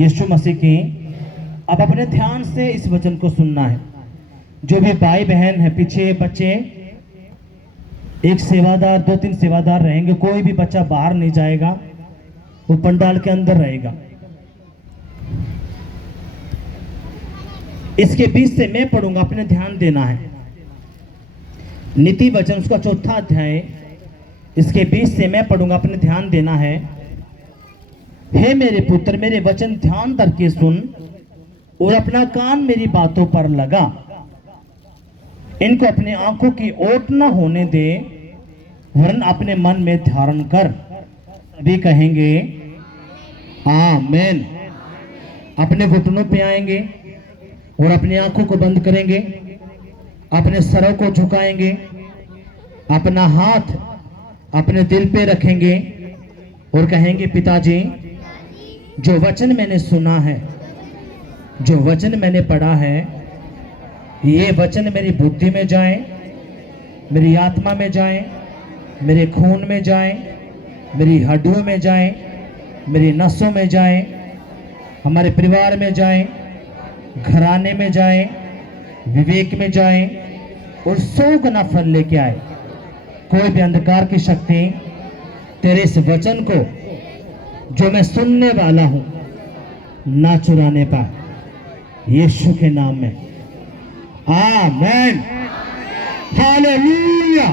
यीशु मसीह की। अब अपने ध्यान से इस वचन को सुनना है। जो भी भाई बहन है, पीछे बच्चे, एक सेवादार, 2-3 सेवादार रहेंगे। कोई भी बच्चा बाहर नहीं जाएगा, वो पंडाल के अंदर रहेगा। इसके बीच से मैं पढ़ूंगा, अपने ध्यान देना है। नीति वचन उसका 4था अध्याय, इसके बीच से मैं पढ़ूंगा, अपने ध्यान देना है। हे मेरे पुत्र, मेरे वचन ध्यान करके सुन और अपना कान मेरी बातों पर लगा। इनको अपनी आंखों की ओट न होने दे, वरन अपने मन में धारण कर। सभी कहेंगे आमीन। अपने घुटनों पे आएंगे और अपनी आंखों को बंद करेंगे, अपने सरों को झुकाएंगे, अपना हाथ अपने दिल पे रखेंगे और कहेंगे पिताजी, जो वचन मैंने सुना है, जो वचन मैंने पढ़ा है, ये वचन मेरी बुद्धि में जाए, मेरी आत्मा में जाए, मेरे खून में जाए, मेरी हड्डियों में जाए, मेरी नसों में जाए, हमारे परिवार में जाए, घराने में जाए, विवेक में जाए और 100 गुना फल लेके आए। कोई भी अंधकार की शक्ति तेरे इस वचन को जो मैं सुनने वाला हूं ना चुराने पाए, यीशु के नाम में आमीन, हालेलुया।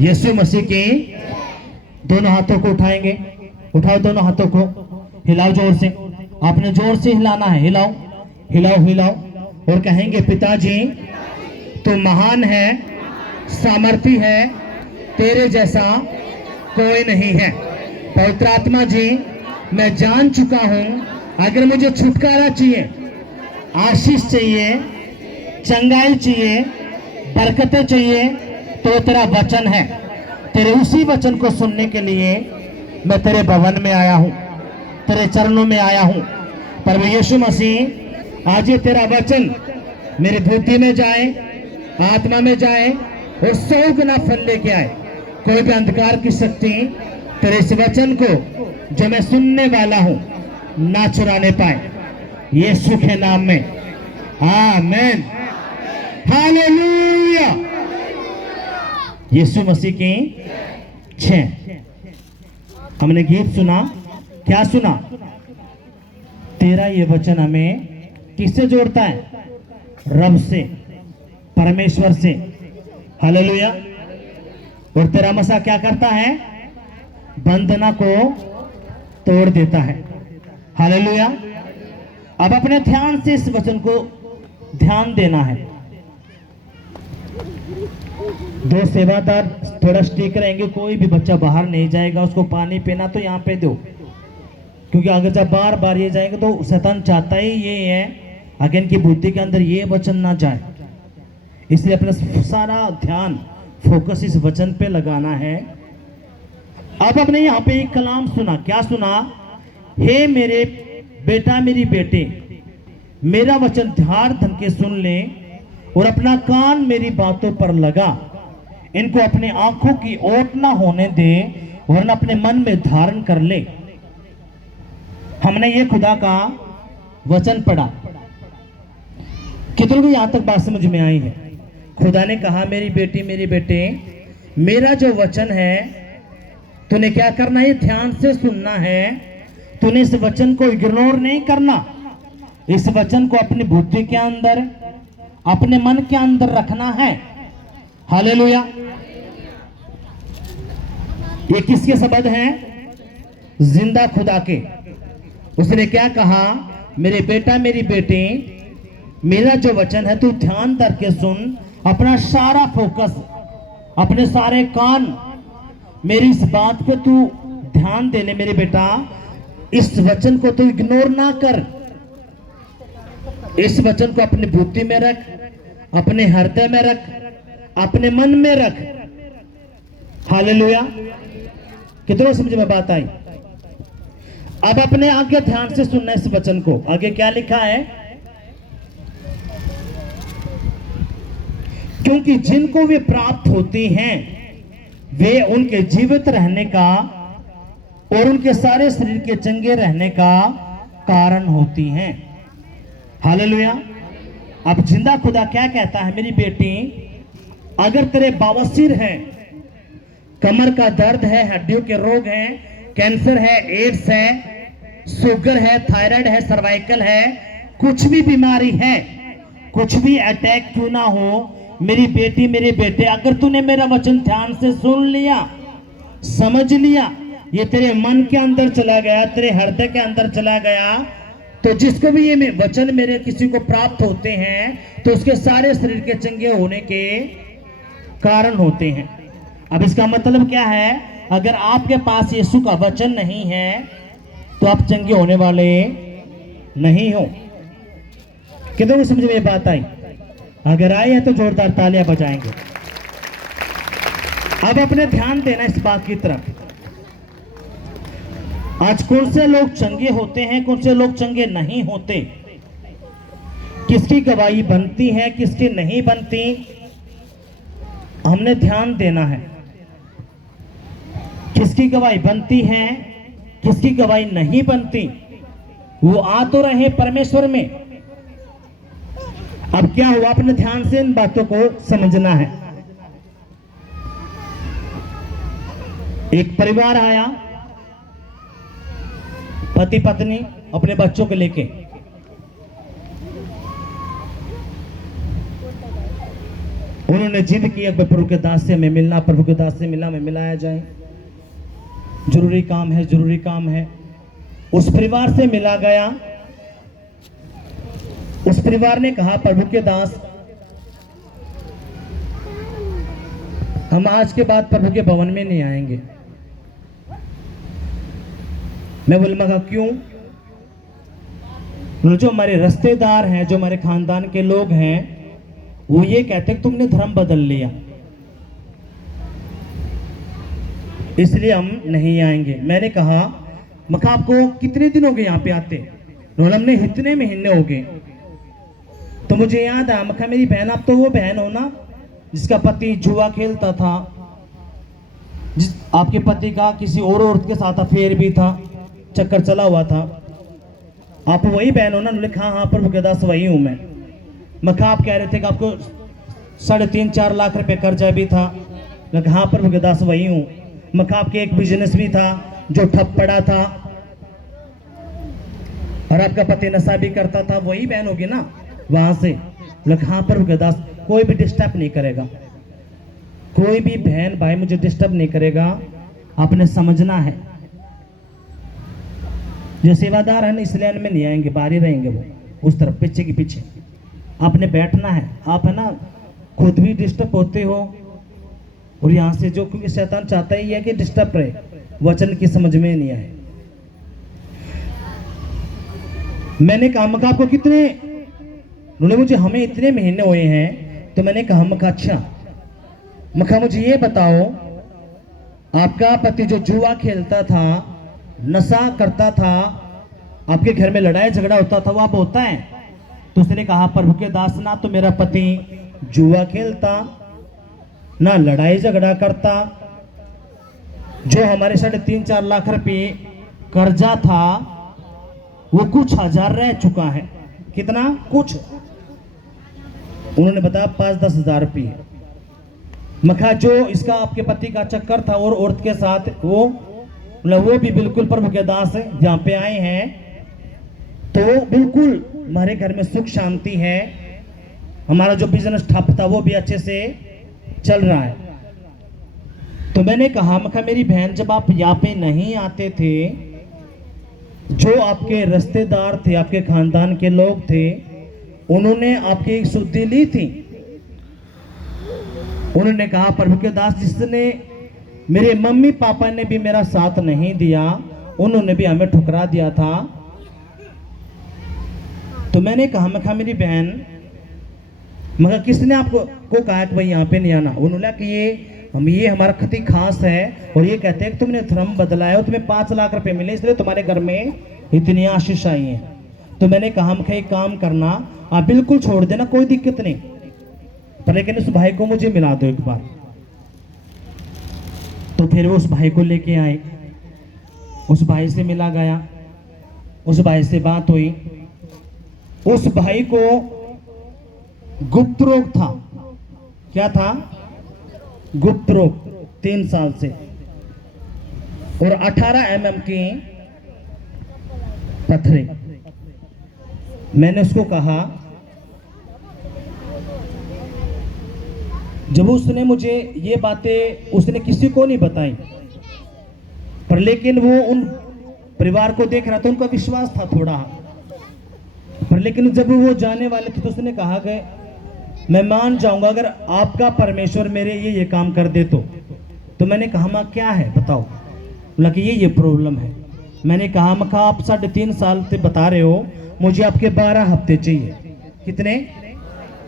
यीशु मसीह के दोनों हाथों को उठाएंगे। उठाओ दोनों हाथों को, हिलाओ जोर से। आपने जोर से हिलाना है। हिलाओ हिलाओ हिलाओ और कहेंगे पिताजी, तू महान है, सामर्थी है, तेरे जैसा कोई नहीं है। पवित्र आत्मा जी, मैं जान चुका हूं, अगर मुझे छुटकारा चाहिए, आशीष चाहिए, चंगाई चाहिए, बरकतें चाहिए, तो तेरा वचन है। तेरे उसी वचन को सुनने के लिए मैं तेरे भवन में आया हूं, तेरे चरणों में आया हूं। प्रभु यीशु मसीह, आज ये तेरा वचन मेरी बुद्धि में जाए, आत्मा में जाए और 100 गुना फल लेके आए। कोई भी अंधकार की शक्ति तेरे इस वचन को जो मैं सुनने वाला हूं ना चुराने पाए, यीशु के नाम में आमीन, हालेलुया। यीशु मसीह की 6 हमने गीत सुना। क्या सुना? तेरा ये वचन हमें किससे जोड़ता है? रब से, परमेश्वर से, हालेलुया। और तेरा मसा क्या करता है? बंधना को तोड़ देता है, हालेलुया। अब अपने ध्यान से इस वचन को ध्यान देना है। 2 सेवादार थोड़ा स्टिक रहेंगे, कोई भी बच्चा बाहर नहीं जाएगा। उसको पानी पीना तो यहाँ पे दो, क्योंकि अगर जब बार बार ये जाएंगे तो शैतान चाहता ही ये है, अगर इनकी बुद्धि के अंदर ये वचन ना जाए। इसलिए अपना सारा ध्यान, फोकस इस वचन पे लगाना है। अब आपने यहाँ पे एक कलाम सुना। क्या सुना? हे मेरे बेटा, मेरी बेटे, मेरा वचन ध्यान धन के सुन ले और अपना कान मेरी बातों पर लगा। इनको अपनी आंखों की ओट ना होने दे, वरना अपने मन में धारण कर ले। हमने ये खुदा का वचन पढ़ा। कितनों को यहां तक बात समझ में आई है? खुदा ने कहा, मेरी बेटी, मेरे बेटे, मेरा जो वचन है तूने क्या करना है? ध्यान से सुनना है। तूने इस वचन को इग्नोर नहीं करना। इस वचन को अपनी बुद्धि के अंदर, अपने मन के अंदर रखना है, हालेलुया। ये किसके शब्द हैं? जिंदा खुदा के। उसने क्या कहा? मेरे बेटा, मेरी बेटी, मेरा जो वचन है तू ध्यान करके सुन। अपना सारा फोकस, अपने सारे कान मेरी इस बात पे तू ध्यान दे ले। मेरे बेटा, इस वचन को तू इग्नोर ना कर। इस वचन को अपनी बुद्धि में रख, अपने हृदय में रख, अपने मन में रख, हालेलुया। कितनों समझ में बात आई? अब अपने आगे ध्यान से सुनना इस वचन को। आगे क्या लिखा है? क्योंकि जिनको वे प्राप्त होती हैं वे उनके जीवित रहने का और उनके सारे शरीर के चंगे रहने का कारण होती हैं। हालेलुया। अब जिंदा खुदा क्या कहता है, मेरी बेटी, अगर तेरे बवासीर है, कमर का दर्द है, हड्डियों के रोग हैं, कैंसर है, एड्स है, शुगर है, थायराइड है, सर्वाइकल है, कुछ भी बीमारी है, कुछ भी अटैक क्यों ना हो, मेरी बेटी, मेरे बेटे, अगर तूने मेरा वचन ध्यान से सुन लिया, समझ लिया, ये तेरे मन के अंदर चला गया, तेरे हृदय के अंदर चला गया, तो जिसको भी ये वचन मेरे किसी को प्राप्त होते हैं तो उसके सारे शरीर के चंगे होने के कारण होते हैं। अब इसका मतलब क्या है, अगर आपके पास यीशु का वचन नहीं है तो आप चंगे होने वाले नहीं हो। कितनों को समझ में बात आई? अगर आई है तो जोरदार तालियां बजाएंगे। अब अपने ध्यान देना इस बात की तरफ, आज कौन से लोग चंगे होते हैं, कौन से लोग चंगे नहीं होते, किसकी गवाही बनती है, किसकी नहीं बनती, हमने ध्यान देना है। किसकी गवाही बनती है, किसकी गवाही नहीं बनती, वो आ तो रहे परमेश्वर में। अब क्या हुआ, अपने ध्यान से इन बातों को समझना है। एक परिवार आया, पति पत्नी अपने बच्चों को लेके, उन्होंने जिद की प्रभु के दास से हमें मिलना, प्रभु के दास से मिला, हमें मिलाया जाए, जरूरी काम है, जरूरी काम है। उस परिवार से मिला गया। उस परिवार ने कहा, प्रभु के दास, हम आज के बाद प्रभु के भवन में नहीं आएंगे। मैं बोलूंगा क्यों? जो हमारे रिश्तेदार हैं, जो हमारे खानदान के लोग हैं, वो ये कहते हैं तुमने धर्म बदल लिया, इसलिए हम नहीं आएंगे। मैंने कहा, मखा आपको कितने दिन हो गए यहाँ पे आते? हमने इतने महीने हो गए। तो मुझे याद आया, मखा मेरी बहन, आप तो वो बहन हो ना जिसका पति जुआ खेलता था, जिस आपके पति का किसी और औरत के साथ अफेयर भी था, चक्कर चला हुआ था, आप वही बहन हो ना? लिखा, हाँ प्रभु के दास वही हूं मैं। मखा आप कह रहे थे कि आपको 3.5-4 लाख रुपए कर्जा भी था। लगा, हाँ प्रभु के दास वही हूं। मखा आपके एक बिजनेस भी था जो ठप पड़ा था, और आपका पति नशा भी करता था, वही बहन होगी ना वहां से? लगा, हाँ प्रभु के दास। कोई भी डिस्टर्ब नहीं करेगा, कोई भी बहन भाई मुझे डिस्टर्ब नहीं करेगा। आपने समझना है, जो सेवादार है ना इस लाइन में नहीं आएंगे, बाहर ही रहेंगे, वो उस तरफ पीछे के पीछे। आपने बैठना है, आप है ना खुद भी डिस्टर्ब होते हो, और यहाँ से जो, क्योंकि शैतान चाहता ही है कि डिस्टर्ब रहे, वचन की समझ में नहीं आए। मैंने कहा, मका आपको कितने? उन्होंने मुझे, हमें इतने महीने हुए हैं। तो मैंने कहा, मका अच्छा, मका मुझे ये बताओ, आपका पति जो जुआ खेलता था, नशा करता था, आपके घर में लड़ाई झगड़ा होता था, वो अब होता है? तो उसने कहा, प्रभु के दास, ना तो मेरा पति जुआ खेलता, ना लड़ाई झगड़ा करता, जो हमारे 3.5-4 लाख रुपए कर्जा था वो कुछ हजार रह चुका है। कितना? कुछ। उन्होंने बताया 5-10 हजार रुपये। मखा जो इसका आपके पति का चक्कर था और औरत के साथ, वो भी बिल्कुल प्रभु के दास जहाँ पे आए हैं तो बिल्कुल हमारे घर में सुख शांति है, हमारा जो बिजनेस ठप था वो भी अच्छे से चल रहा है। तो मैंने कहा, मखा मेरी बहन, जब आप यहाँ पे नहीं आते थे, जो आपके रिश्तेदार थे, आपके खानदान के लोग थे, उन्होंने आपकी एक शुद्धि ली थी। उन्होंने कहा, प्रभु के दास, जिसने मेरे मम्मी पापा ने भी मेरा साथ नहीं दिया, उन्होंने भी हमें ठुकरा दिया था। तो मैंने कहा, मैं कहा मेरी बहन, मगर किसने आपको कहा कि भाई यहाँ पे नहीं आना? उन्होंने कि ये हमारा खती खास है, और ये कहते हैं कि तुमने धर्म बदला है और तुम्हें 5 लाख रुपए मिले, इसलिए तुम्हारे घर में इतनी आशीष आई है। तो मैंने कहा, हम एक काम करना, आप बिल्कुल छोड़ देना, कोई दिक्कत नहीं, पर लेकिन उस भाई को मुझे मिला दो एक बार। तो फिर वो उस भाई को लेके आए, उस भाई से मिला गया। उस भाई से बात हुई। उस भाई को गुप्त रोग था। क्या था? गुप्त रोग, 3 साल से, और 18 mm की पत्थरी। मैंने उसको कहा, जब उसने मुझे ये बातें, उसने किसी को नहीं बताई, पर लेकिन वो उन परिवार को देख रहा था, उनका विश्वास था थोड़ा, पर लेकिन जब वो जाने वाले थे तो उसने कहा कि मैं मान जाऊंगा अगर आपका परमेश्वर मेरे ये काम कर दे तो मैंने कहा माँ क्या है बताओ? बोला कि ये प्रॉब्लम है। मैंने कहा मखा आप 3.5 साल से बता रहे हो, मुझे आपके 12 हफ्ते चाहिए। कितने?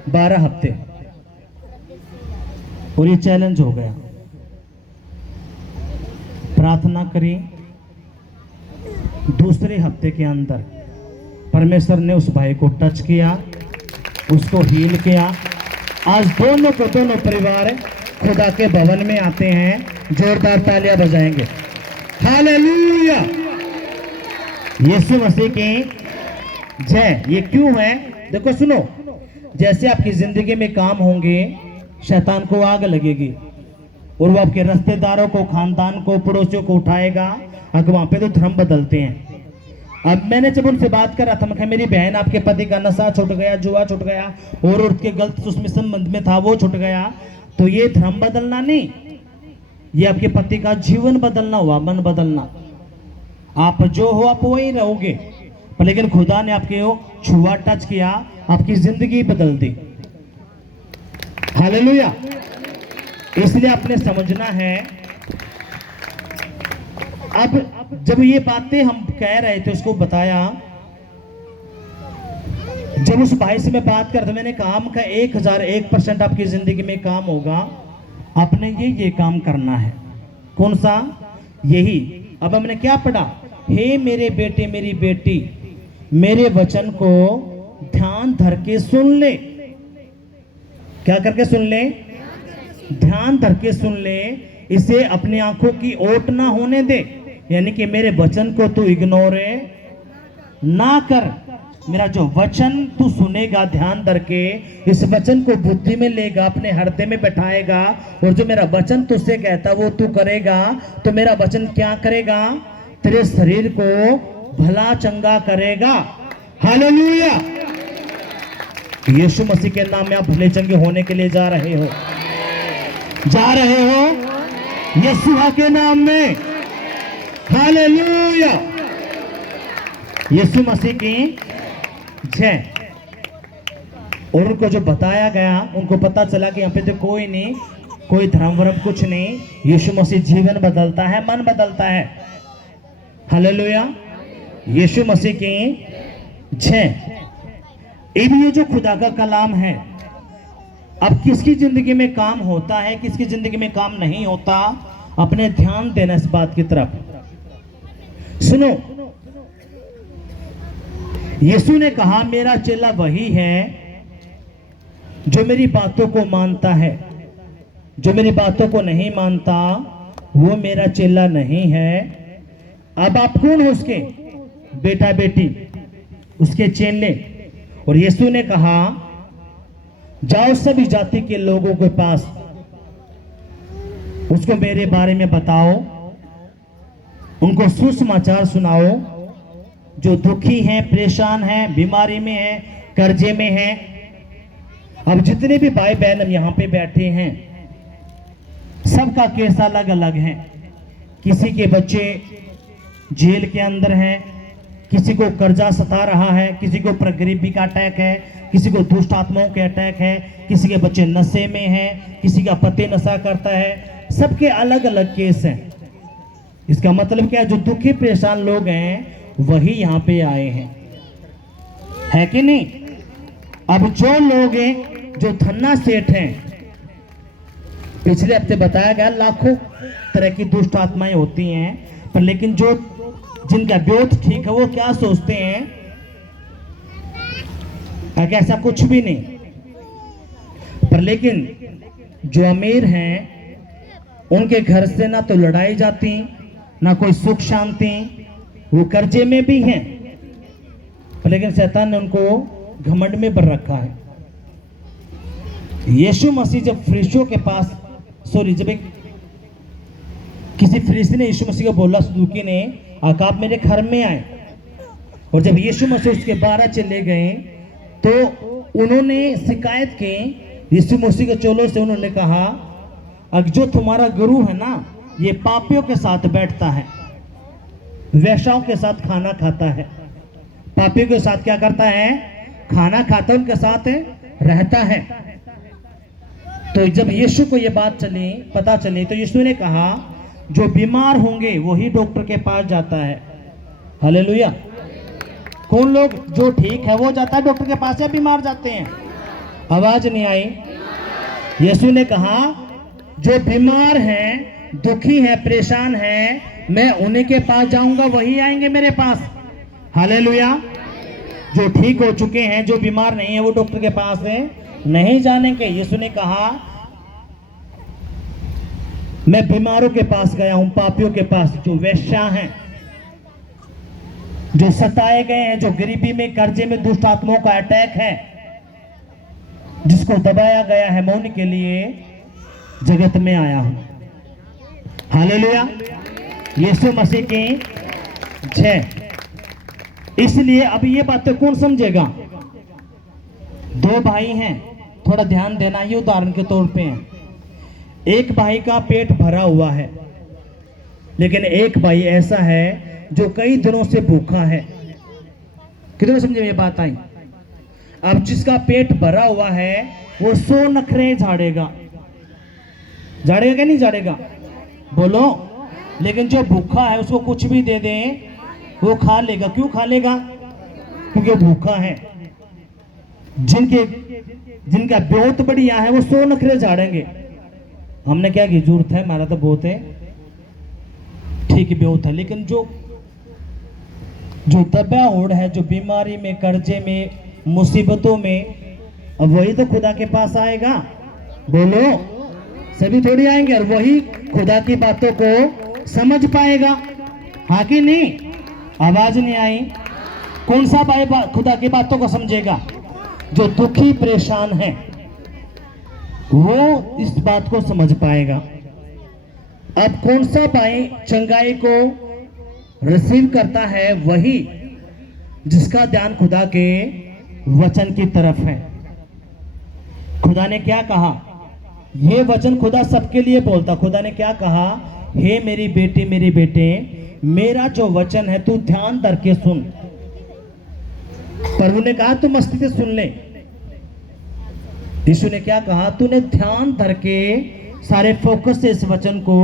12 हफ्ते। और ये चैलेंज हो गया। प्रार्थना करी, दूसरे हफ्ते के अंदर परमेश्वर ने उस भाई को टच किया, उसको हील किया। आज दोनों परिवार खुदा के भवन में आते हैं। जोरदार तालियां बजाएंगे। हालेलुया, यीशु मसीह की जय। ये क्यों है? देखो सुनो, जैसे आपकी जिंदगी में काम होंगे, शैतान को आग लगेगी और वो आपके रिश्तेदारों को, खानदान को, पड़ोसियों को उठाएगा। अगर वहां पे तो धर्म बदलते हैं। अब मैंने जब उनसे बात कर रहा था, मैं मेरी बहन आपके पति का नशा छूट गया, जुआ छूट गया और उसके गलत उसमें संबंध में था वो छूट गया, तो ये धर्म बदलना नहीं, ये आपके पति का जीवन बदलना हुआ, मन बदलना। आप जो हो आप वही रहोगे, पर लेकिन खुदा ने आपके छुआ, टच किया, आपकी जिंदगी बदल दी। हालेलुया। इसलिए आपने समझना है। अब जब ये बातें हम कह रहे थे, उसको बताया, जब उस भाई से मैं बात करता, मैंने काम का 1001% आपकी जिंदगी में काम होगा। आपने ये काम करना है। कौन सा? यही। अब हमने क्या पढ़ा? हे मेरे बेटे, मेरी बेटी, मेरे वचन को ध्यान धर के सुन ले। क्या करके सुन ले? ध्यान धर के सुन ले। इसे अपनी आंखों की ओट ना होने दे, यानी कि मेरे वचन को तू इग्नोर ना कर। मेरा जो वचन तू सुनेगा ध्यान धर के, इस वचन को बुद्धि में लेगा, अपने हृदय में बैठाएगा, और जो मेरा वचन तुझसे कहता वो तू करेगा, तो मेरा वचन क्या करेगा? तेरे शरीर को भला चंगा करेगा। हालेलुया। यीशु मसीह के नाम में आप भले चंगे होने के लिए जा रहे हो, जा रहे हो यीशु के नाम में। हालेलुया। यीशु मसीह की जय। और उनको जो बताया गया, उनको पता चला कि यहाँ पे तो कोई नहीं, कोई धर्म वर्म कुछ नहीं, यीशु मसीह जीवन बदलता है, मन बदलता है। हालेलुया। यीशु मसीह की जय। ये जो खुदा का कलाम है, अब किसकी जिंदगी में काम होता है, किसकी जिंदगी में काम नहीं होता, अपने ध्यान देना इस बात की तरफ। सुनो, यीशु ने कहा मेरा चेला वही है जो मेरी बातों को मानता है, जो मेरी बातों को नहीं मानता वो मेरा चेला नहीं है। अब आप कौन हो? उसके बेटा बेटी, उसके चेले। और यीशु ने कहा जाओ सभी जाति के लोगों के पास, उसको मेरे बारे में बताओ, उनको सुसमाचार सुनाओ, जो दुखी हैं, परेशान हैं, बीमारी में हैं, कर्जे में हैं। अब जितने भी भाई बहन हम यहाँ पे बैठे हैं, सबका केस अलग अलग है। किसी के बच्चे जेल के अंदर हैं, किसी को कर्जा सता रहा है, किसी को गरीबी का अटैक है, किसी को दुष्ट आत्माओं के अटैक है, किसी के बच्चे नशे में हैं, किसी का पति नशा करता है। सबके अलग अलग केस हैं। इसका मतलब क्या है? जो दुखी परेशान लोग हैं वही यहाँ पे आए हैं, है कि नहीं? अब जो लोग हैं, जो धन्ना सेठ हैं, पिछले हफ्ते बताया गया लाखों तरह की दुष्ट आत्माएं होती हैं, पर लेकिन जो जिनका व्योत ठीक है वो क्या सोचते हैं कि ऐसा कुछ भी नहीं। पर लेकिन जो अमीर हैं उनके घर से ना तो लड़ाई जाती, ना कोई सुख शांति, वो कर्जे में भी हैं, लेकिन शैतान ने उनको घमंड में भर रखा है। यीशु मसीह जब फरिश्तियों के पास जब एक किसी फरिश्ते ने यीशु मसीह को बोला, सदूकी ने, आका आप मेरे घर में आए, और जब यीशु मसीह उसके 12 चले गए तो उन्होंने शिकायत की यीशु मसीह के चोलों से। उन्होंने कहा, अब जो तुम्हारा गुरु है ना, ये पापियों के साथ बैठता है, वैश्याओं के साथ खाना खाता है, पापियों के साथ क्या करता है, खाना खाता, उनके साथ रहता है। तो जब यीशु को ये बात पता चली तो यीशु ने कहा, जो बीमार होंगे वही डॉक्टर के पास जाता है। हालेलुया। कौन लोग, जो ठीक है वो जाता है डॉक्टर के पास, या बीमार जाते हैं? आवाज नहीं आई। यीशु ने कहा, जो बीमार हैं, दुखी हैं, परेशान हैं, मैं उन्हीं के पास जाऊंगा, वही आएंगे मेरे पास। हालेलुया। जो ठीक हो चुके हैं, जो बीमार नहीं है, वो डॉक्टर के पास नहीं जाने के। यीशु ने कहा, मैं बीमारों के पास गया हूं, पापियों के पास, जो वेश्या हैं, जो सताए गए हैं, जो गरीबी में, कर्जे में, दुष्ट आत्माओं का अटैक है, जिसको दबाया गया है, मैं उनके लिए जगत में आया हूं। हालेलुया। यीशु मसीह की जय। इसलिए अब ये बातें कौन समझेगा? 2 भाई हैं, थोड़ा ध्यान देना, ये उदाहरण के तौर पे हैं। एक भाई का पेट भरा हुआ है, लेकिन एक भाई ऐसा है जो कई दिनों से भूखा है। कितने समझे ये बात आई? अब जिसका पेट भरा हुआ है वो 100 नखरे झाड़ेगा, झाड़ेगा क्या नहीं झाड़ेगा? बोलो। लेकिन जो भूखा है उसको कुछ भी दे दें वो खा लेगा। क्यों खा लेगा? क्योंकि वो भूखा है। जिनका ब्योत बढ़िया है वो 100 नखरे झाड़ेंगे। हमने क्या की जरूरत है, हमारा तो बहुत है, ठीक ब्योत है। लेकिन जो दबा ओढ़ है, जो बीमारी में, कर्जे में, मुसीबतों में, अब वही तो खुदा के पास आएगा। बोलो। सभी थोड़ी आएंगे, और वही खुदा की बातों को समझ पाएगा। हाँ कि नहीं? आवाज नहीं आई। कौन सा भाई खुदा की बातों को समझेगा? जो दुखी परेशान है, वो इस बात को समझ पाएगा। अब कौन सा भाई चंगाई को रिसीव करता है? वही जिसका ध्यान खुदा के वचन की तरफ है। खुदा ने क्या कहा? ये वचन खुदा सबके लिए बोलता। खुदा ने क्या कहा? हे मेरी बेटी, मेरे बेटे, मेरा जो वचन है तू ध्यान धर के सुन। प्रभु ने कहा तू मस्ती से सुन ले। यीशु ने क्या कहा? तूने ध्यान धर के सारे फोकस से इस वचन को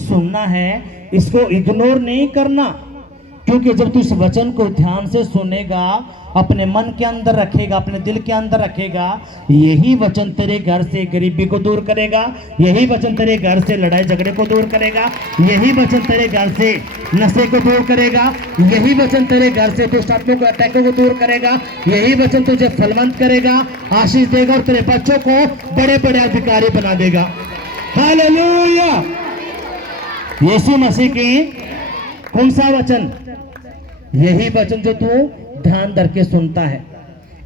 सुनना है, इसको इग्नोर नहीं करना। क्योंकि जब तू इस वचन को ध्यान से सुनेगा, अपने मन के अंदर रखेगा, अपने दिल के अंदर रखेगा, यही वचन तेरे घर से गरीबी को दूर करेगा, यही वचन तेरे घर से लड़ाई झगड़े को दूर करेगा, यही वचन तेरे घर से नशे को दूर करेगा, यही वचन तेरे घर से दुष्ट आत्माओं को, अटैकों को दूर करेगा, यही वचन तुझे फलवंत करेगा, आशीष देगा, और तेरे बच्चों को बड़े बड़े अधिकारी बना देगा। हालेलुया। यीशु मसीह की कौन सा वचन? यही वचन जो तू ध्यान धर के सुनता है।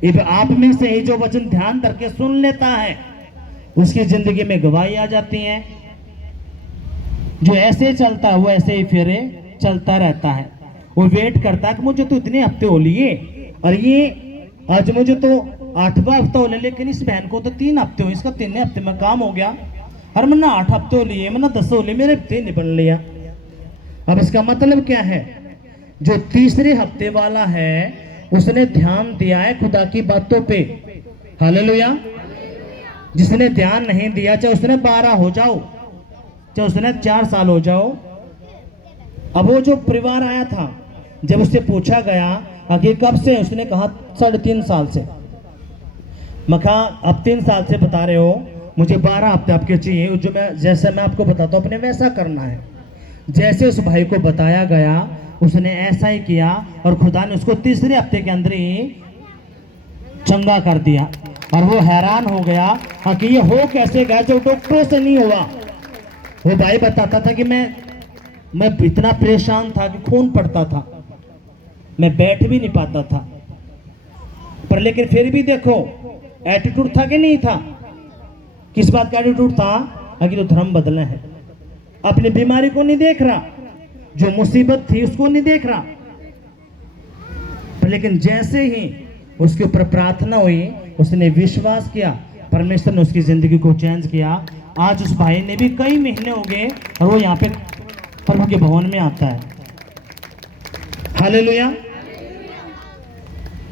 इब आप में से ही जो वचन ध्यान धर के सुन लेता है, उसकी जिंदगी में गवाही आ जाती है। जो ऐसे चलता है वो ऐसे ही फिर चलता रहता है। वो वेट करता है कि मुझे तो इतने हफ्ते हो लिए, और ये आज मुझे तो 8वां हफ्ता हो लिया, लेकिन इस बहन को तो 3 हफ्ते हो, इसका 3 हफ्ते में काम हो गया, और मैंने 8 हफ्ते हो लिए, मैंने 10 हो लिए, मेरे हफ्ते नहीं बन लिया। अब इसका मतलब क्या है? जो तीसरे हफ्ते वाला है उसने ध्यान दिया है खुदा की बातों पे। हालेलुया। जिसने ध्यान नहीं दिया, चाहे उसने 12 हो जाओ, चाहे उसने 4 साल हो जाओ। अब वो जो परिवार आया था, जब उससे पूछा गया आखिर कब से, उसने कहा 3.5 साल से। मैं कहा अब 3 साल से बता रहे हो, मुझे 12 हफ्ते आपके चाहिए। जो मैं जैसे मैं आपको बताता हूँ अपने वैसा करना है। जैसे उस भाई को बताया गया उसने ऐसा ही किया, और खुदा ने उसको तीसरे हफ्ते के अंदर ही चंगा कर दिया। और वो हैरान हो गया कि ये हो कैसे गया, जो डॉक्टरों से नहीं हुआ। वो भाई बताता था कि मैं इतना परेशान था कि खून पड़ता था, मैं बैठ भी नहीं पाता था, पर लेकिन फिर भी देखो एटीट्यूड था कि नहीं था? किस बात का एटीट्यूड था? अगर तो धर्म बदलना है, अपनी बीमारी को नहीं देख रहा, जो मुसीबत थी उसको नहीं देख रहा। पर लेकिन जैसे ही उसके ऊपर प्रार्थना हुई, उसने विश्वास किया, परमेश्वर ने उसकी जिंदगी को चेंज किया। आज उस भाई ने भी कई महीने हो गए और वो यहाँ पे प्रभु के भवन में आता है। हालेलुया।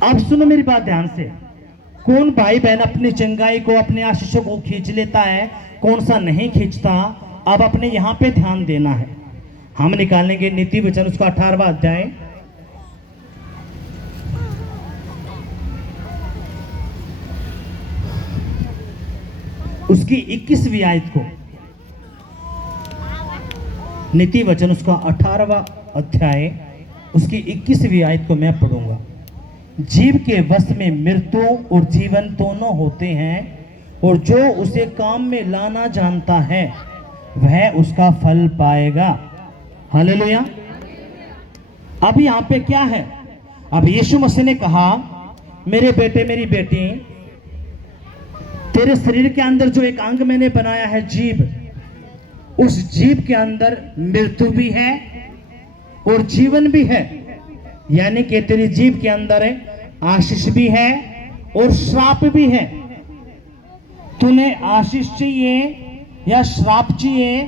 अब सुनो मेरी बात ध्यान से, कौन भाई बहन अपनी चंगाई को, अपने आशीषों को खींच लेता है, कौन सा नहीं खींचता? अब अपने यहाँ पे ध्यान देना है। हम निकालेंगे नीति वचन उसका 18वां अध्याय, उसकी 21वीं आयत को। नीति वचन उसका 18वां अध्याय उसकी 21वीं आयत को मैं पढ़ूंगा। जीव के वश में मृत्यु और जीवन दोनों होते हैं, और जो उसे काम में लाना जानता है वह उसका फल पाएगा। हालेलुया। अब यहाँ पे क्या है? अब यीशु मसीह ने कहा, मेरे बेटे मेरी बेटी, तेरे शरीर के अंदर जो एक अंग मैंने बनाया है जीभ, उस जीभ के अंदर मृत्यु भी है और जीवन भी है। यानी कि तेरी जीभ के अंदर आशीष भी है और श्राप भी है। तूने आशीष चाहिए या श्राप चाहिए,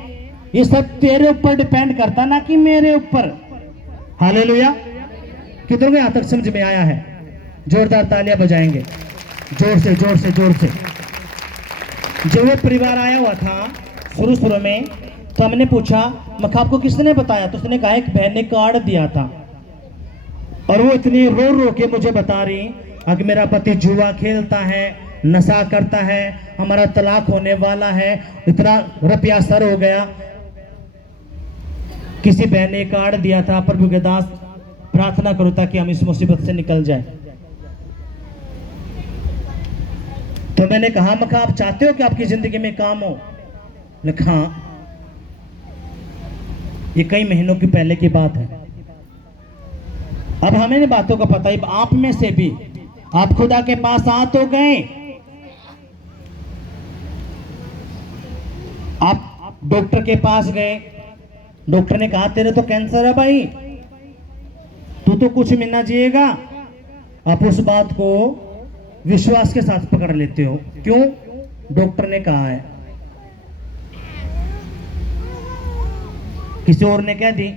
ये सब तेरे ऊपर डिपेंड करता, ना कि मेरे ऊपर। हालेलुया। कितनों को यहां तक समझ में आया है? जोरदार तालियां बजाएंगे, जोर से जोर से जोर से। जब वो परिवार आया हुआ था शुरू में, तो हमने पूछा, मखा आपको किसने बताया? तो उसने कहा एक बहन ने कार्ड दिया था, और वो इतनी रो रो के मुझे बता रही कि मेरा पति जुआ खेलता है, नशा करता है, हमारा तलाक होने वाला है, इतना रुपया सर हो गया। किसी बहन ने कार्ड दिया था, प्रभु के दास प्रार्थना करो ताकि हम इस मुसीबत से निकल जाए। तो मैंने कहा, मखा आप चाहते हो कि आपकी जिंदगी में काम हो? लिखा, ये कई महीनों की पहले की बात है। अब हमें इन बातों का पता है। आप में से भी आप खुदा के पास आ तो गए, आप डॉक्टर के पास गए, डॉक्टर ने कहा तेरे तो कैंसर है भाई, तू तो कुछ महीना जिएगा। आप उस बात को विश्वास के साथ पकड़ लेते हो। क्यों? डॉक्टर ने कहा है। किसी और ने कह दी,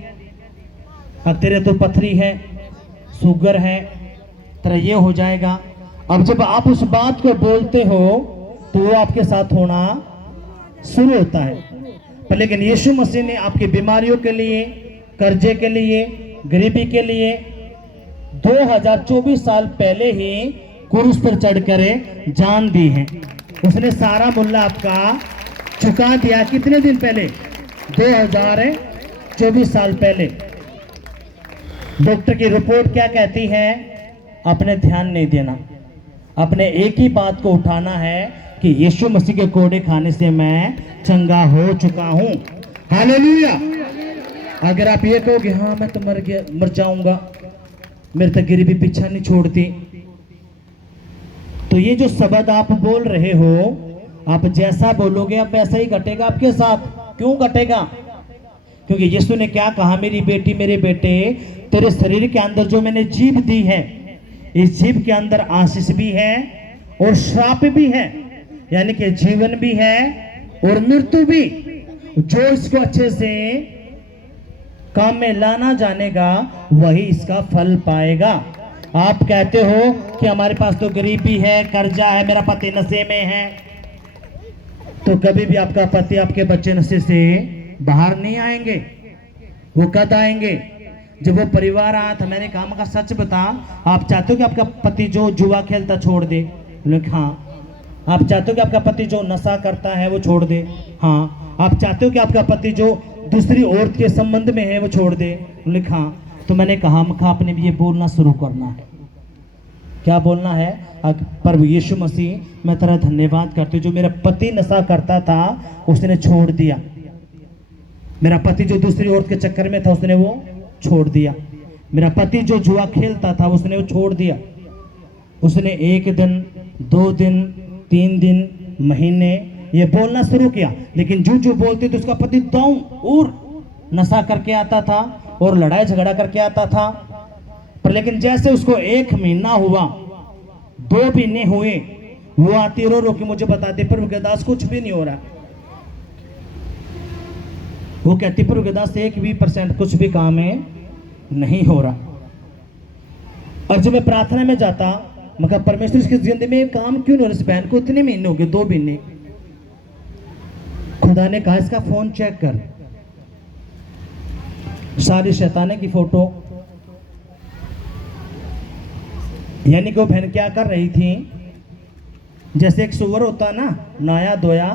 अब तेरे तो पथरी है, शुगर है, तेरा ये हो जाएगा। अब जब आप उस बात को बोलते हो तो वो आपके साथ होना शुरू होता है। पर लेकिन यीशु मसीह ने आपकी बीमारियों के लिए, कर्जे के लिए, गरीबी के लिए 2024 साल पहले ही क्रूस पर चढ़कर जान दी है। उसने सारा मूल्य आपका चुका दिया। कितने दिन पहले? 2024 साल पहले। डॉक्टर की रिपोर्ट क्या कहती है? अपने ध्यान नहीं देना, अपने एक ही बात को उठाना है कि यीशु मसीह के कोड़े खाने से मैं चंगा हो चुका हूं। हालेलुया। अगर आप ये कहोगे हाँ मैं तो मर जाऊंगा, मेरे तक गरीबी पीछा नहीं छोड़ती, तो ये जो शब्द आप बोल रहे हो, आप जैसा बोलोगे आप वैसा ही घटेगा आपके साथ। क्यों घटेगा? क्योंकि यीशु ने क्या कहा, मेरी बेटी मेरे बेटे, तेरे शरीर के अंदर जो मैंने जीभ दी है, इस जीभ के अंदर आशीष भी है और श्राप भी है, यानी कि जीवन भी है और मृत्यु भी। जो इसको अच्छे से काम में लाना जानेगा वही इसका फल पाएगा। आप कहते हो कि हमारे पास तो गरीबी है, कर्जा है, मेरा पति नशे में है, तो कभी भी आपका पति, आपके बच्चे नशे से बाहर नहीं आएंगे। वो कद आएंगे? जब वो परिवार आया था, मैंने कहा मगर सच बता, आप चाहते हो कि आपका पति जो जुआ खेलता छोड़ दे? हाँ। आप चाहते हो कि आपका पति जो नशा करता है वो छोड़ दे? हाँ। आप चाहते हो कि आपका पति जो दूसरी औरत के संबंध में है वो छोड़ दे? हाँ। तो मैंने कहा मखा आपने भी ये बोलना शुरू करना है। क्या बोलना है? प्रभु यीशु मसीह, मैं तेरा धन्यवाद करती हूँ, जो मेरा पति नशा करता था उसने छोड़ दिया, मेरा पति जो दूसरी औरत के चक्कर में था उसने वो छोड़ दिया, मेरा पति जो जुआ खेलता था उसने वो छोड़ दिया। उसने 1 दिन, 2 दिन, 3 दिन, महीने ये बोलना शुरू किया, लेकिन जो बोलती तो उसका पति डाउन और नशा करके आता था और लड़ाई झगड़ा करके आता था। पर लेकिन जैसे उसको 1 महीना हुआ, 2 महीने हुए, वो आती रो के मुझे बताती, प्रभु के दास कुछ भी नहीं हो रहा। वो कहती प्रभु के दास 1% कुछ भी काम है नहीं हो रहा। और जब मैं प्रार्थना में जाता, मगर परमेश्वर इसकी जिंदगी में काम क्यों नहीं हो रहा, इस बहन को इतने महीने हो गए, 2 महीने। खुदा ने कहा इसका फोन चेक कर, सारी शैताने की फोटो। यानी कि वो बहन क्या कर रही थी, जैसे एक सुअर होता ना, नहाया धोया,